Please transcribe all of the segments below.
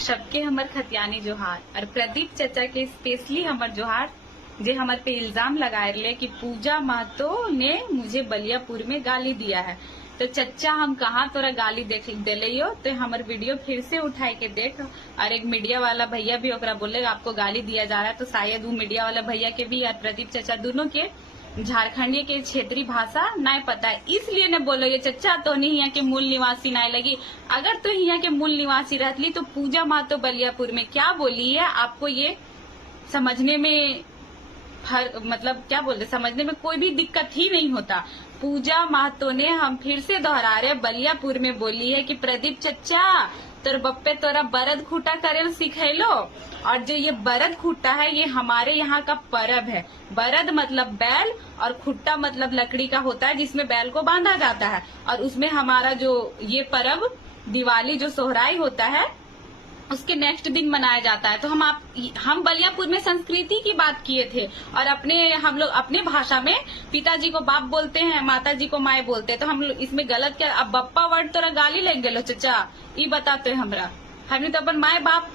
सबके हमर खतियानी जोहार और प्रदीप चचा के स्पेशली हमर जोहार जे हमर पे इल्जाम लगाए रहे कि पूजा महतो ने मुझे बलियापुर में गाली दिया है। तो चचा हम कहाँ तोरा गाली देले हो, तो हमारे वीडियो फिर से उठाए के देख। और एक मीडिया वाला भैया भी ओकरा बोले आपको गाली दिया जा रहा है, तो शायद वो मीडिया वाला भैया के भी और प्रदीप चचा दोनों के झारखंडी के क्षेत्रीय भाषा नहीं पता है, इसलिए न बोलो ये चचा तो नहीं यहाँ के मूल निवासी नहीं लगी। अगर तो यहाँ के मूल निवासी रहती तो पूजा महतो बलियापुर में क्या बोली है आपको ये समझने में मतलब क्या बोलते समझने में कोई भी दिक्कत ही नहीं होता। पूजा महतो ने हम फिर से दोहरा रहे बलियापुर में बोली है कि प्रदीप चचा तोर बप्पे तोरा बरद खूटा करे सिखेलो। और जो ये बरद खूटा है ये हमारे यहाँ का परब है। बरद मतलब बैल और खुट्टा मतलब लकड़ी का होता है जिसमें बैल को बांधा जाता है। और उसमें हमारा जो ये परब दिवाली जो सोहराई होता है उसके नेक्स्ट दिन मनाया जाता है। तो हम बलियापुर में संस्कृति की बात किए थे और हम लोग अपने भाषा में पिताजी को बाप बोलते हैं, माताजी को माए बोलते हैं। तो हम लोग इसमें गलत क्या, अब बप्पा वर्ड तोरा गाली लग गलो चचा ये बताते हमरा हमने तो अपन माए बाप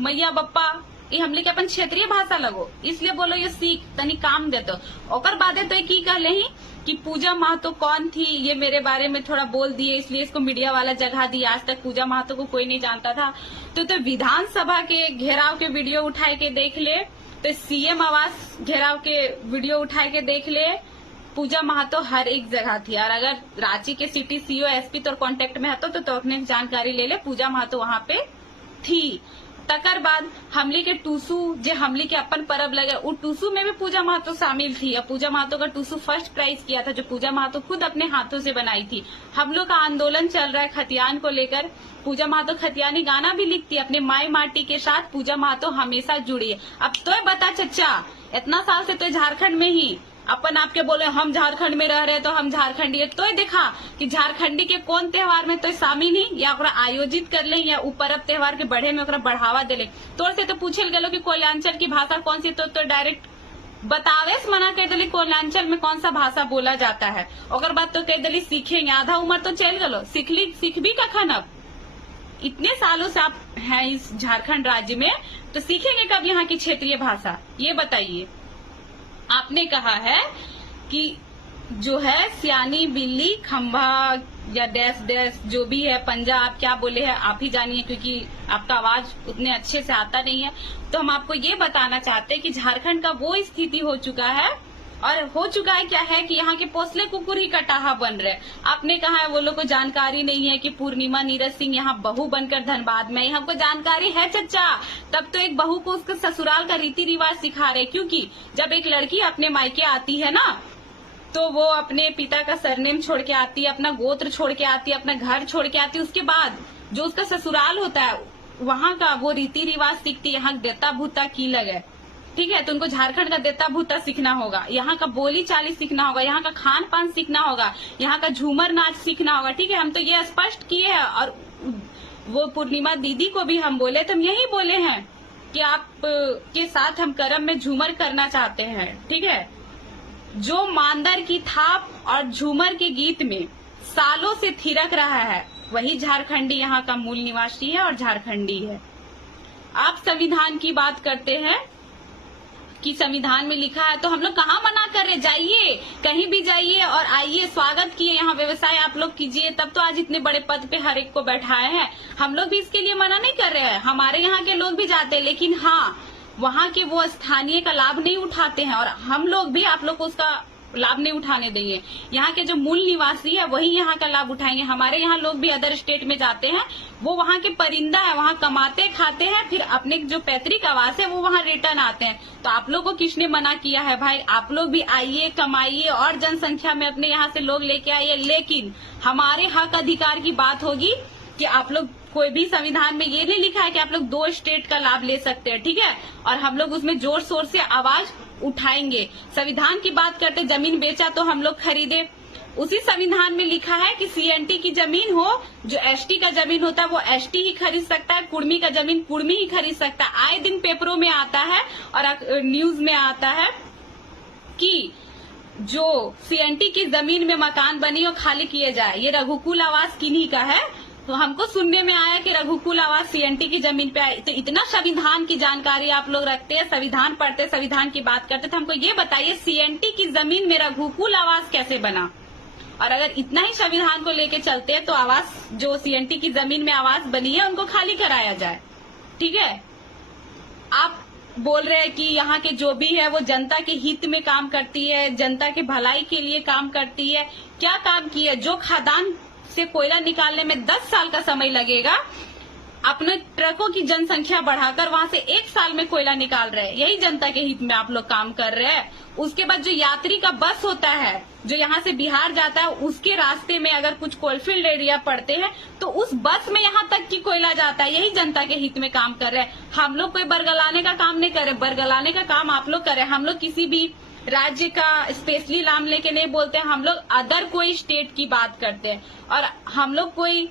मैया बप्पा ये हमले के अपन क्षेत्रीय भाषा लगो, इसलिए बोलो ये सीख तनी काम देतो। ओकर बादे तो की कहले ही कि पूजा महतो कौन थी ये मेरे बारे में थोड़ा बोल दिए, इसलिए इसको मीडिया वाला जगह दिया। आज तक पूजा महतो को कोई नहीं जानता था। तो विधानसभा के घेराव के वीडियो उठाए के देख ले, तो सीएम आवास घेराव के वीडियो उठाए के देख ले, पूजा महतो हर एक जगह थी। और अगर रांची के सिटी सीओ एसपी तो कांटेक्ट में हतो तो अपने जानकारी ले ले, पूजा महतो वहां पे थी। तकर बाद हमली के टूसू जे हमली के अपन परब लगे वो टूसू में भी पूजा महतो शामिल थी। और पूजा महतो का टूसू फर्स्ट प्राइज किया था जो पूजा महतो खुद अपने हाथों से बनाई थी। हम लोग का आंदोलन चल रहा है खतियान को लेकर। पूजा महतो खतियानी गाना भी लिखती है अपने माई माटी के साथ। पूजा महतो हमेशा जुड़ी है। अब तो बता चचा इतना साल से तो झारखंड में ही अपन आपके बोले हम झारखंड में रह रहे तो हम झारखंडी है, तो देखा कि झारखंडी के कौन त्योहार में तो शामिल ही या ओकरा आयोजित कर ले या उ परब त्योहार के बढ़े में ओकरा बढ़ावा दे ले। तोर से तो पूछल गलो कि कोयलांचल की भाषा कौन सी, तो डायरेक्ट बतावे से मना कर दिली कोयलांचल में कौन सा भाषा बोला जाता है। ओकर बाद तो कह दिली सीखेंगे, आधा उम्र तो चल गलो सीख भी कखन। अब इतने सालों से आप हैं इस झारखंड राज्य में तो सीखेंगे कब यहाँ की क्षेत्रीय भाषा, ये बताइए। आपने कहा है कि जो है सियानी बिल्ली खंभा या डैश डैश जो भी है पंजा आप क्या बोले हैं आप ही जानिए, क्योंकि आपका आवाज उतने अच्छे से आता नहीं है। तो हम आपको ये बताना चाहते हैं कि झारखंड का वो स्थिति हो चुका है और हो चुका है क्या है कि यहाँ के पोसले कुकुर ही कटाहा बन रहे। आपने कहा है वो लोग को जानकारी नहीं है कि पूर्णिमा नीरज सिंह यहाँ बहू बनकर धनबाद में, हमको जानकारी है चचा। तब तो एक बहू को उसके ससुराल का रीति रिवाज सिखा रहे, क्योंकि जब एक लड़की अपने मायके आती है ना तो वो अपने पिता का सरनेम छोड़ के आती है, अपना गोत्र छोड़ के आती है, अपना घर छोड़ के आती है। उसके बाद जो उसका ससुराल होता है वहाँ का वो रीति रिवाज सीखती है। यहाँ देता भूता की लगे, ठीक है, तो उनको झारखंड का देता भूता सीखना होगा, यहाँ का बोली चाली सीखना होगा, यहाँ का खान पान सीखना होगा, यहाँ का झूमर नाच सीखना होगा। ठीक है, हम तो ये स्पष्ट किए हैं। और वो पूर्णिमा दीदी को भी हम बोले तो हम यही बोले हैं कि आप के साथ हम करम में झूमर करना चाहते हैं। ठीक है, जो मांदर की थाप और झूमर के गीत में सालों से थिरक रहा है वही झारखंडी यहाँ का मूल निवासी है और झारखंडी है। आप संविधान की बात करते हैं कि संविधान में लिखा है, तो हम लोग कहाँ मना कर रहे, जाइए कहीं भी जाइए और आइए, स्वागत किए, यहाँ व्यवसाय आप लोग कीजिए, तब तो आज इतने बड़े पद पे हर एक को बैठाए हैं। हम लोग भी इसके लिए मना नहीं कर रहे हैं, हमारे यहाँ के लोग भी जाते हैं, लेकिन हाँ वहाँ के वो स्थानीय का लाभ नहीं उठाते हैं और हम लोग भी आप लोग को उसका लाभ नहीं उठाने देंगे। यहाँ के जो मूल निवासी है वही यहाँ का लाभ उठाएंगे। हमारे यहाँ लोग भी अदर स्टेट में जाते हैं, वो वहाँ के परिंदा है, वहाँ कमाते खाते हैं, फिर अपने जो पैतृक आवास है वो वहाँ रिटर्न आते हैं। तो आप लोग को किसने मना किया है भाई, आप लोग भी आइए कमाइए और जनसंख्या में अपने यहाँ से लोग लेके आइए। लेकिन हमारे हक अधिकार की बात होगी कि आप लोग कोई भी संविधान में ये नहीं लिखा है कि आप लोग 2 स्टेट का लाभ ले सकते हैं। ठीक है, और हम लोग उसमें जोर शोर से आवाज उठाएंगे। संविधान की बात करते, जमीन बेचा तो हम लोग खरीदे, उसी संविधान में लिखा है कि सीएनटी की जमीन हो, जो एसटी का जमीन होता है वो एसटी ही खरीद सकता है, कुर्मी का जमीन कुर्मी ही खरीद सकता है। आए दिन पेपरों में आता है और न्यूज में आता है कि जो सीएनटी की जमीन में मकान बनी और खाली किए जाए, ये रघुकुल आवास किन्हीं का है। तो हमको सुनने में आया कि रघुकुल आवास सीएनटी की जमीन पे आई। तो इतना संविधान की जानकारी आप लोग रखते हैं, संविधान पढ़ते, संविधान की बात करते, तो हमको ये बताइए सीएनटी की जमीन में रघुकुल आवास कैसे बना? और अगर इतना ही संविधान को लेके चलते हैं तो आवास जो सीएनटी की जमीन में आवास बनी है उनको खाली कराया जाए। ठीक है, आप बोल रहे हैं कि यहाँ के जो भी है वो जनता के हित में काम करती है, जनता के भलाई के लिए काम करती है। क्या काम किया? जो खदान से कोयला निकालने में 10 साल का समय लगेगा, अपने ट्रकों की जनसंख्या बढ़ाकर वहां से 1 साल में कोयला निकाल रहे हैं। यही जनता के हित में आप लोग काम कर रहे हैं। उसके बाद जो यात्री का बस होता है जो यहाँ से बिहार जाता है, उसके रास्ते में अगर कुछ कोलफील्ड एरिया पड़ते हैं तो उस बस में यहाँ तक की कोयला जाता है। यही जनता के हित में काम कर रहे हैं। हम लोग कोई बरगलाने का काम नहीं कर रहे, बरगलाने का काम आप लोग कर रहे हैं। हम लोग किसी भी राज्य का स्पेशली नाम लेके नहीं बोलते हैं, हम लोग अदर कोई स्टेट की बात करते हैं। और हम लोग कोई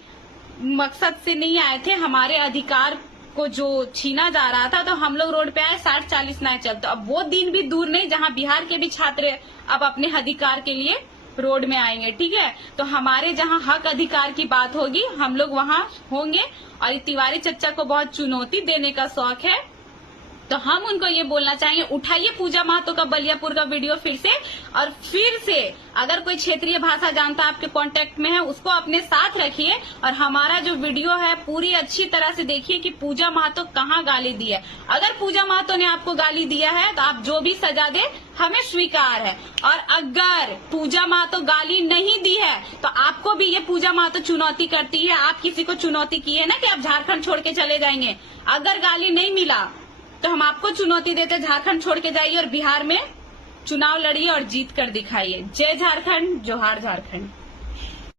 मकसद से नहीं आए थे, हमारे अधिकार को जो छीना जा रहा था तो हम लोग रोड पे आए, 60-40 ना चलते। अब वो दिन भी दूर नहीं जहां बिहार के भी छात्र अब अपने अधिकार के लिए रोड में आएंगे। ठीक है, तो हमारे जहां हक अधिकार की बात होगी हम लोग वहां होंगे। और तिवारी चच्चा को बहुत चुनौती देने का शौक है, तो हम उनको ये बोलना चाहेंगे, उठाइए पूजा महतो का बलियापुर का वीडियो फिर से। और फिर से अगर कोई क्षेत्रीय भाषा जानता आपके कांटेक्ट में है उसको अपने साथ रखिए। और हमारा जो वीडियो है पूरी अच्छी तरह से देखिए कि पूजा महतो कहाँ गाली दी है। अगर पूजा महतो ने आपको गाली दिया है तो आप जो भी सजा दे हमें स्वीकार है। और अगर पूजा महतो गाली नहीं दी है तो आपको भी ये पूजा महतो चुनौती करती है। आप किसी को चुनौती की है ना कि आप झारखंड छोड़ के चले जाएंगे। अगर गाली नहीं मिला तो हम आपको चुनौती देते, झारखंड छोड़ के जाइए और बिहार में चुनाव लड़िए और जीत कर दिखाइए। जय झारखंड, जोहार झारखंड।